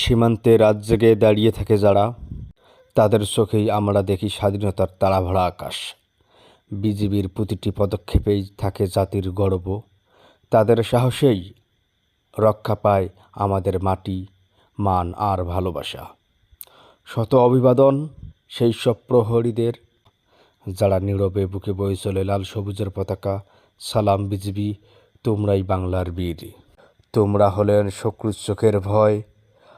সীমান্তে রাত জেগে দাঁড়িয়ে থাকে যারা, তাদের চোখেই আমরা দেখি স্বাধীনতার তাড়াভরা আকাশ। বিজিবির প্রতিটি পদক্ষেপেই থাকে জাতির গর্ব। তাদের সাহসেই রক্ষা পায় আমাদের মাটি, মান আর ভালোবাসা। শত অভিবাদন সেই সব প্রহরীদের, যারা নীরবে বুকে বয়ে চলে লাল সবুজের পতাকা, সালাম বিজিবি, তোমরাই বাংলার বীর। তোমরা হলেন শত্রুর চোখের ভয়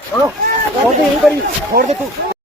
ਸੁਣੋ ਹੋਰ ਦੇ ਇਹ ਦੇ ਤੂੰ